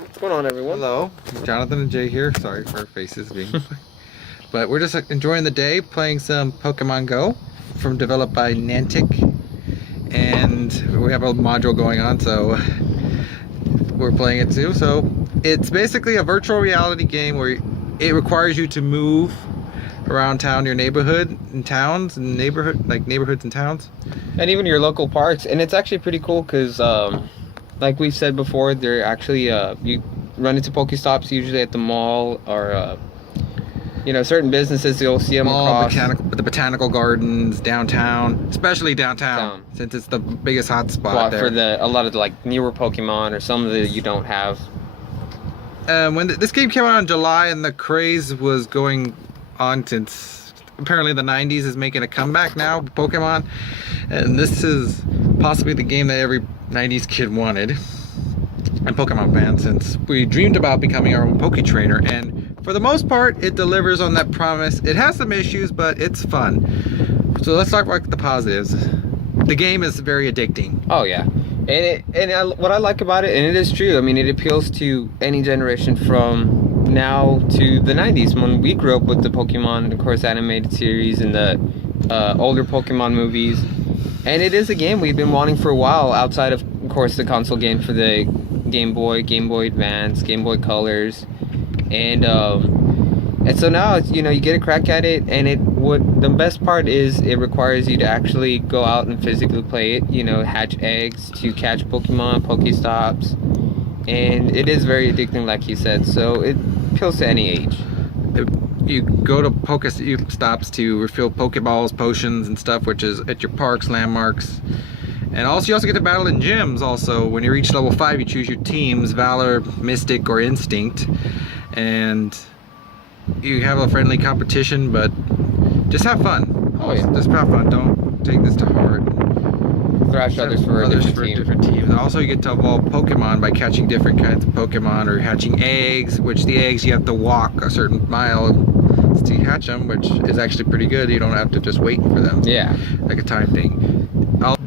What's going on, everyone? Hello, Jonathan and Jay here. Sorry for our faces being... But we're just enjoying the day playing some Pokemon Go developed by Niantic. And we have a module going on, so we're playing it too. So it's basically a virtual reality game where it requires you to move around town, your neighborhood and towns and neighborhoods and towns. And even your local parks. And it's actually pretty cool because, like we've said before, they're actually, you run into Pokestops usually at the mall or, you know, certain businesses, you'll see them across. The botanical gardens, downtown, especially downtown, since it's the biggest hot spot there. For a lot of the, like, newer Pokemon or some of the you don't have. When this game came out in July, and the craze was going on since apparently the 90s is making a comeback now, Pokemon. And this is possibly the game that every 90s kid wanted. And Pokemon fan, since we dreamed about becoming our own Poke Trainer, and for the most part it delivers on that promise. It has some issues, but it's fun. So let's talk about the positives. The game is very addicting. Oh yeah, what I like about it, and it is true, I mean, it appeals to any generation from now to the 90s when we grew up with the Pokemon, of course, animated series and the older Pokemon movies. And it is a game we've been wanting for a while, outside of course the console game for the Game Boy, Game Boy Advance, Game Boy Colors, and so now it's, you know, you get a crack at it, and the best part is it requires you to actually go out and physically play it, you know, hatch eggs to catch Pokemon, Pokestops, and it is very addicting, like you said, so it appeals to any age. You go to Pokestops to refill Pokeballs, potions, and stuff, which is at your parks, landmarks. And also, you also get to battle in gyms. Also, when you reach level 5, you choose your teams: Valor, Mystic, or Instinct. And you have a friendly competition, but just have fun. Oh yeah. Just have fun. Don't take this to heart. Thrash others for a different team. Also, you get to evolve Pokemon by catching different kinds of Pokemon or hatching eggs, which the eggs you have to walk a certain mile to hatch them, which is actually pretty good. You don't have to just wait for them. Yeah. Like a time thing.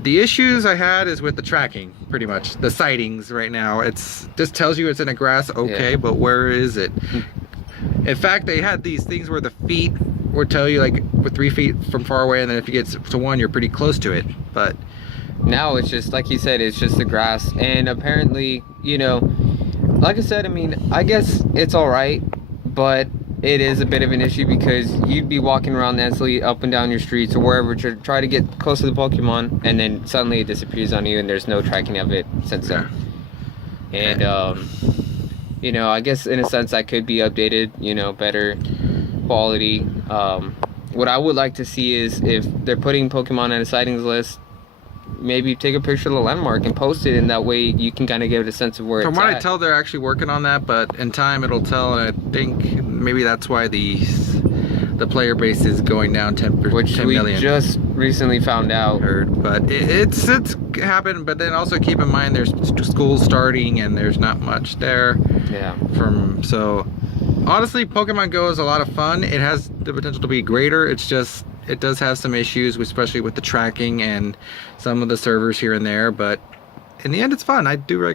The issues I had is with the tracking, pretty much. The sightings right now. It's just tells you it's in a grass, okay, yeah. But where is it? In fact, they had these things where the feet would tell you, like, with 3 feet from far away, and then if you get to 1, you're pretty close to it. But now it's just, like you said, it's just the grass. And apparently, you know, like I said, I mean, I guess it's alright, but it is a bit of an issue because you'd be walking around Nestle up and down your streets or wherever to try to get close to the Pokemon, and then suddenly it disappears on you and there's no tracking of it since then. And you know, I guess in a sense that could be updated, you know, better quality. What I would like to see is, if they're putting Pokemon on a sightings list, maybe take a picture of the landmark and post it, and that way you can kind of give it a sense of where it's at. From what I tell, they're actually working on that, but in time it'll tell, and I think maybe that's why the player base is going down 10 million. Which we just recently found out. But it's happened, but then also keep in mind there's schools starting and there's not much there. Yeah. So honestly, Pokemon Go is a lot of fun. It has the potential to be greater. It's just, it does have some issues, especially with the tracking and some of the servers here and there, but in the end it's fun. I do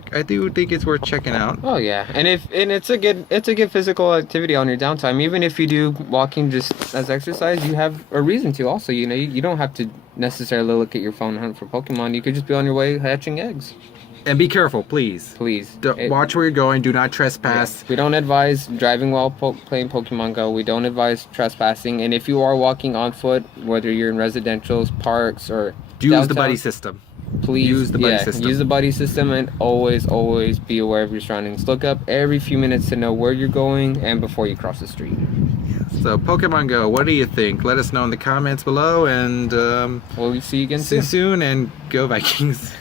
think it's worth checking out. Oh yeah, and it's a good physical activity on your downtime. Even if you do walking just as exercise, you have a reason to also, you know, you don't have to necessarily look at your phone and hunt for Pokemon. You could just be on your way hatching eggs. And be careful, please. Please. Watch where you're going. Do not trespass. Yeah. We don't advise driving while playing Pokemon Go. We don't advise trespassing. And if you are walking on foot, whether you're in residentials, parks, or use the buddy system. Please use the buddy system. Use the buddy system, and always be aware of your surroundings. Look up every few minutes to know where you're going and before you cross the street. So Pokemon Go, what do you think? Let us know in the comments below, and we'll see you again soon. And go Vikings.